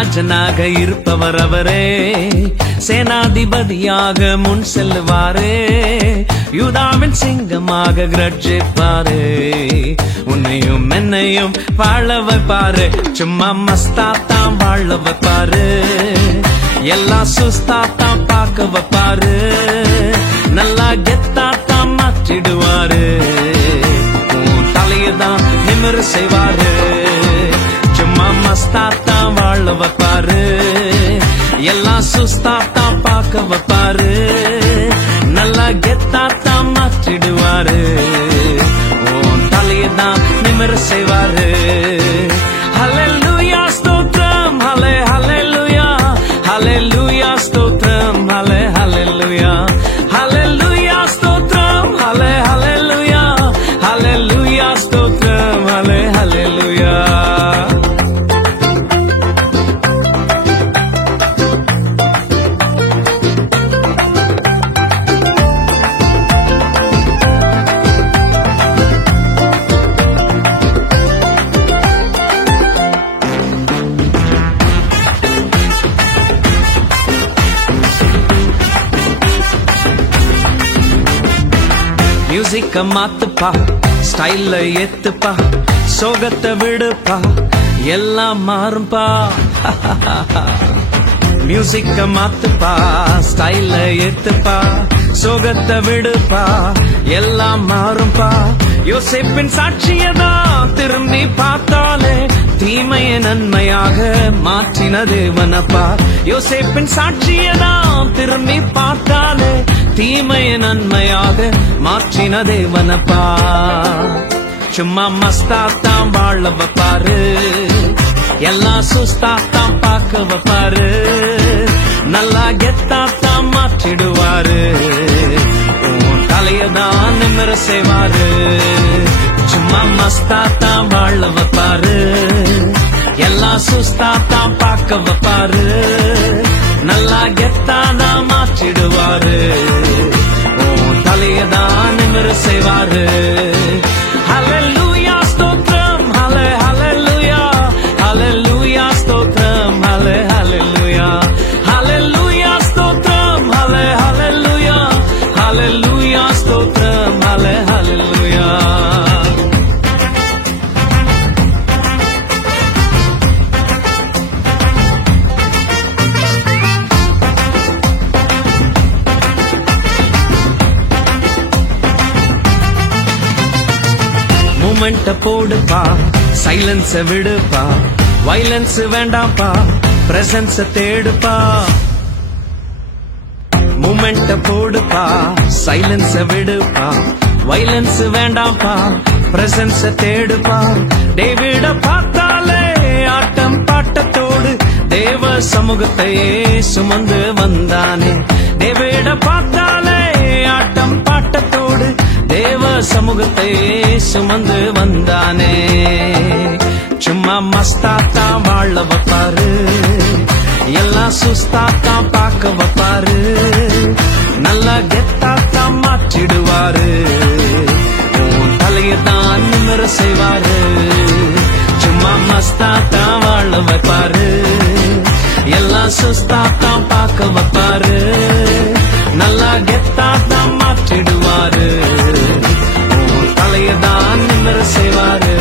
ராஜனாக இருப்பவர் அவரே, சேனாதிபதியாக முன் செல்லுவாரே, யூதாவின் சிங்கமாக கிரட்சிப்பாரே, உன்னையும் என்னையும் வாழ வைப்பாரு, சும்மா மஸ்தாத்தான் வாழ வைப்பாரு, எல்லாம் சுஸ்தாத்தான் பார்க்க வைப்பாரு, நல்லா கெத்தாத்தான் மாற்றிடுவாரு, உன் தலையதான் நிமிர செய்வாரு, சும்மா மஸ்தாத்தான் வாழ வைப்பாரு, எல்லாம் சுஸ்தாத்தான் பார்க்க வைப்பாரு, நல்லா கெத்தாத்தான் மாற்றிடுவாரு, உன் தலையதான் நிமிர செய்வாரு. ஹல்லேலூயா ஸ்தோத்திரம், ஹல்லே ஹல்லேலூயா, ஹல்லேலூயா ஸ்தோத்திரம், ஹல்லே ஹல்லேலூயா, ஹல்லேலூயா ஸ்தோத்திரம், ஹல்லே ஹல்லேலூயா, ஹல்லேலூயா ஸ்தோத்திரம், ஹல்லே ஹல்லேலூயா. மியூசிக்க மாத்துப்பா, ஸ்டைல்ல ஏத்துப்பா, சோகத்தை விடுப்பா, எல்லாம் மாறும்பா. மியூசிக்க மாத்துப்பா, ஸ்டைல்ல ஏத்துப்பா, சோகத்தை விடுப்பா, எல்லாம் மாறும்பா. யோசேப்பின் சாட்சியதான் திரும்பி பார்த்தாலே தீமையை நன்மையாக மாற்றின தேவனப்பா. யோசேப்பின் சாட்சியதான் திரும்பி பார்த்தாலே தீமையை நன்மையாக மாற்றின தேவனப்பா. சும்மா மஸ்தாத்தான் வாழ வைப்பாரு, எல்லாம் சுஸ்தாத்தான் பார்க்க வைப்பாரு, நல்லா கெத்தாத்தான் மாற்றிடுவாரு, உன் தலையதான் நிமிர செய்வாரு. சும்மா மஸ்தாத்தான் வாழ வைப்பாரு, எல்லாம் சுஸ்தாத்தான் பார்க்க வைப்பாரு, நல்லா கெத்தாதான் மாற்றிடுவாரு, உன் தலையதான் நிமிர செய்வாரு. ஹல்லேலூயா ஸ்தோத்திரம், ஹல்லே ஹல்லேலூயா, ஹல்லேலூயா ஸ்தோத்திரம், ஹல்லே ஹல்லேலூயா, ஹல்லேலூயா ஸ்தோத்திரம், ஹல்லே ஹல்லேலூயா, ஹல்லேலூயா ஸ்தோத்திரம், ஹல்லே ஹல்லேலூயா. மூமெண்ட போடுப்பா, சைலன்ஸ விடுப்பா, வைலன்ஸ் வேண்டாம்ப்பா, பிரசன்ஸ தேடுப்பா. மூமெண்ட போடுப்பா, சைலன்ஸ விடுப்பா, வைலன்ஸ் வேண்டாம்ப்பா, பிரசன்ஸ தேடுப்பா. டேவிட பார்த்தாலே ஆட்டம் பாட்டத்தோடு தேவ சமூகத்தையே சுமந்து வந்தானே. டேவிட பார்த்தாலே ஆட்டம் பாட்டத்தோடு தேவ சமூகத்தையே சுமந்து வந்தானே. சும்மா மஸ்தாத்தான் வாழ வைப்பாரு, எல்லாம் சுஸ்தாத்தான் பார்க்க வைப்பாரு, நல்லா கெத்தாத்தான் மாற்றிடுவாரு, உன் தலையதான் நிமிர செய்வாரு. சும்மா மஸ்தாத்தான் வாழ வைப்பாரு, எல்லாம் சுஸ்தாத்தான் பார்க்க வைப்பாரு, நல்லா கெத்தாத்தான் மாற்றிடுவாரு, உன் தலையதான் நிமிர செய்வாரு.